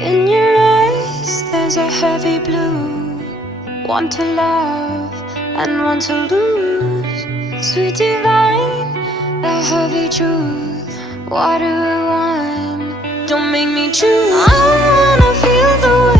In your eyes, there's a heavy blue. One to love and one to lose. Sweet divine, a heavy truth. Water or wine, don't make me choose. I wanna feel the